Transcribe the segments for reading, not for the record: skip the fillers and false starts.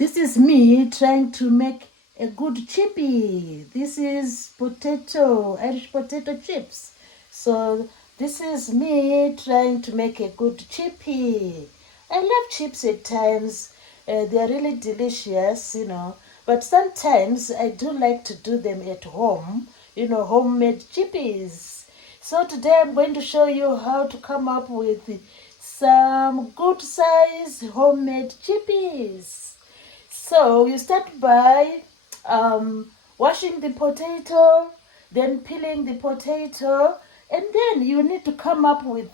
This is me trying to make a good chippy. This is potato, Irish potato chips. So this is me trying to make a good chippy. I love chips at times. They are really delicious, But sometimes I do like to do them at home, homemade chippies. So today I'm going to show you how to come up with some good size homemade chippies. So you start by washing the potato, then peeling the potato, and then you need to come up with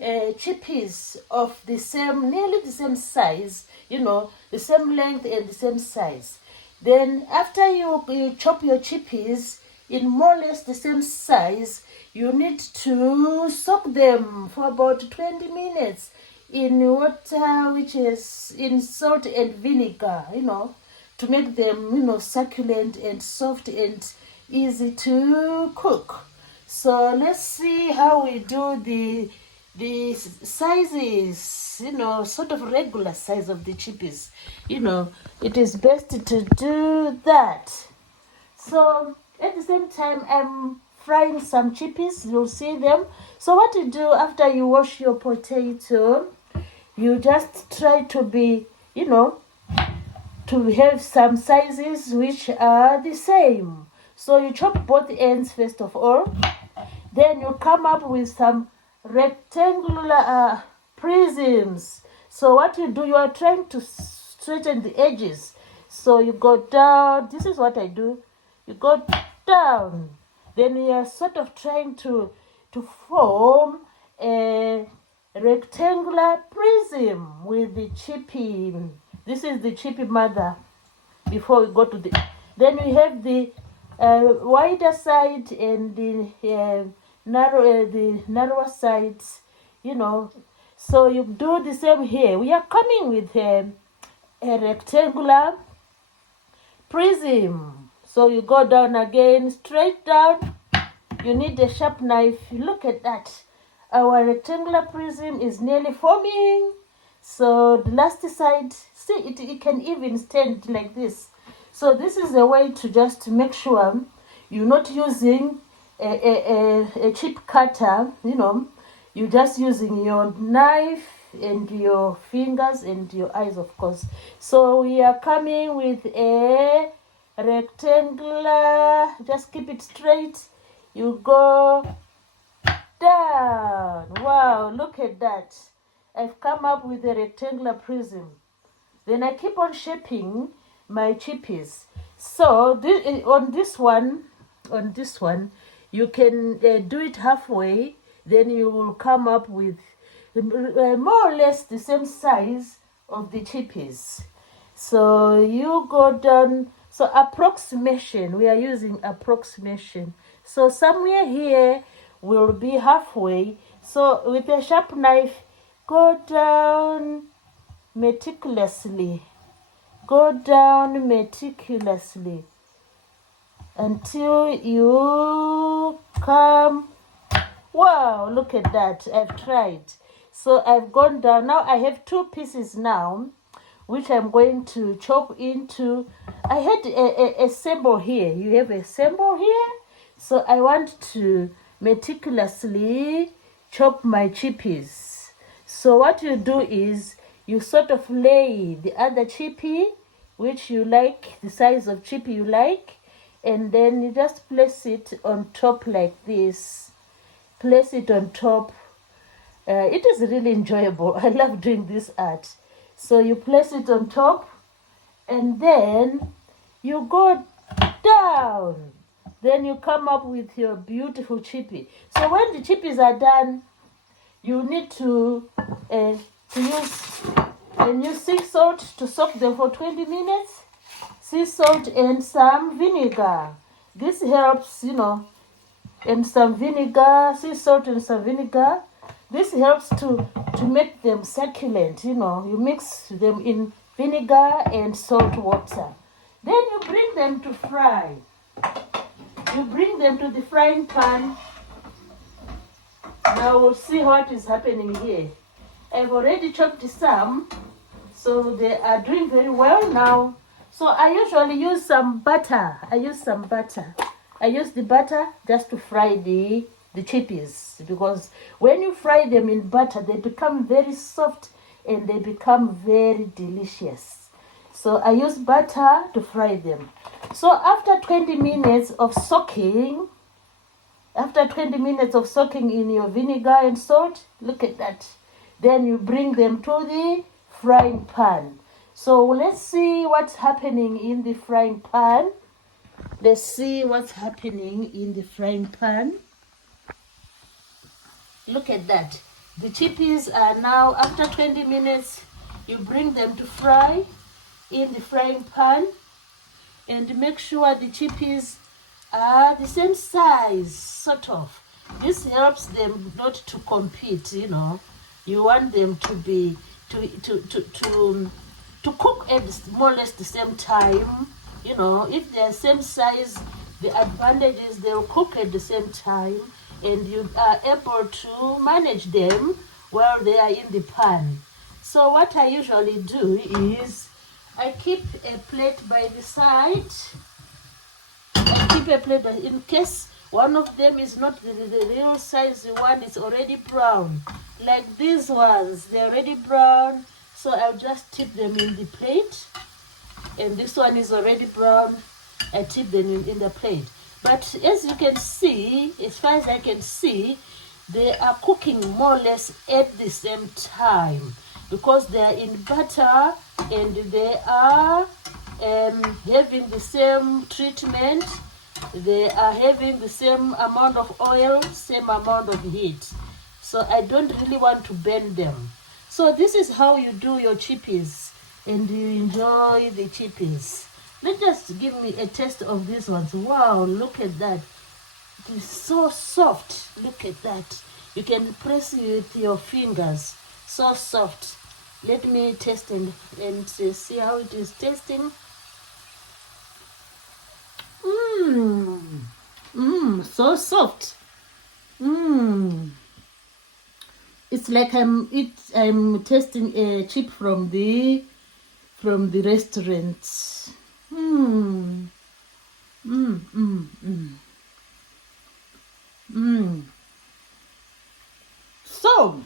chippies of nearly the same size, the same length and the same size. Then after you chop your chippies in more or less the same size, you need to soak them for about 20 minutes in water, which is in salt and vinegar, to make them, succulent and soft and easy to cook. So let's see how we do the sizes, sort of regular size of the chippies. It is best to do that. So at the same time, I'm frying some chippies. You'll see them. So what you do after you wash your potato, you just try to be, to have some sizes which are the same. So you chop both ends first of all. Then you come up with some rectangular prisms. So what you do, you are trying to straighten the edges. So you go down. This is what I do. You go down. Then you are sort of trying to form a rectangular prism with the chippy. This is the chippy mother. Before we go to then we have the wider side and the narrower sides, So you do the same here. We are coming with a rectangular prism. So you go down again, straight down. You need a sharp knife. Look at that. Our rectangular prism is nearly forming. So the last side, see, it can even stand like this. So this is a way to just make sure you're not using a chip cutter, You're just using your knife and your fingers and your eyes, of course. So we are coming with a rectangular, just keep it straight. You go down. Wow, look at that. I've come up with a rectangular prism. Then I keep on shaping my chippies. So on this one, you can do it halfway. Then you will come up with more or less the same size of the chippies. So you go down. So approximation, we are using approximation. So somewhere here will be halfway. So with a sharp knife, go down meticulously. Go down meticulously until you come. Wow, look at that. I've tried. So I've gone down. Now I have two pieces now, which I'm going to chop into. I had a symbol here. You have a symbol here. So I want to meticulously chop my chippies. So what you do is you sort of lay the other chippy, which you like, the size of chippy you like, and then you just place it on top like this. Place it on top. It is really enjoyable. I love doing this art. So you place it on top, and then you go down. Then you come up with your beautiful chippy. So when the chippies are done, you need to use sea salt to soak them for 20 minutes. Sea salt and some vinegar. This helps, and some vinegar, sea salt and some vinegar. This helps to make them succulent, You mix them in vinegar and salt water. Then you bring them to fry. You bring them to the frying pan. Now we'll see what is happening here. I've already chopped some. So they are doing very well now. So I usually use some butter. I use the butter just to fry the chippies, because when you fry them in butter, they become very soft and they become very delicious. So I use butter to fry them. So after 20 minutes of soaking, in your vinegar and salt, look at that. Then you bring them to the frying pan. So let's see what's happening in the frying pan. Let's see what's happening in the frying pan. Look at that. The chippies are now, after 20 minutes, you bring them to fry in the frying pan, and make sure the chippies are the same size, sort of. This helps them not to compete, you know. You want them to be to cook at more or less the same time. You know, if they're same size, the advantage is they'll cook at the same time, and you are able to manage them while they are in the pan. So what I usually do is I keep a plate by the side. In case one of them is not the real size one, is already brown. Like these ones, they're already brown. So I'll just tip them in the plate. And this one is already brown. I tip them in the plate. But as you can see, as far as I can see, they are cooking more or less at the same time, because they are in butter and they are having the same treatment. They are having the same amount of oil, same amount of heat. So I don't really want to burn them. So this is how you do your chippies, and you enjoy the chippies. Let's just give me a taste of these ones. Wow, look at that. It is so soft. Look at that. You can press it with your fingers. So soft. Let me taste and see how it is tasting. So soft. It's like I'm tasting a chip from the restaurant. So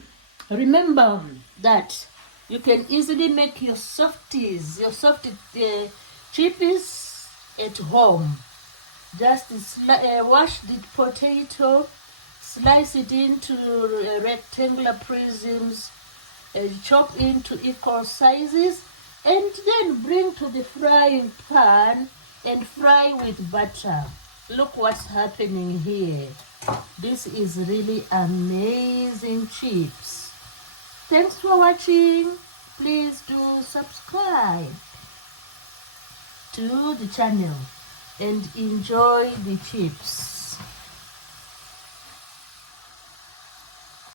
remember that you can easily make your softies, chippies at home. Just wash the potato, slice it into rectangular prisms, chop into equal sizes, and then bring to the frying pan and fry with butter. Look what's happening here. This is really amazing chips. Thanks for watching. Please do subscribe to the channel and enjoy the chips.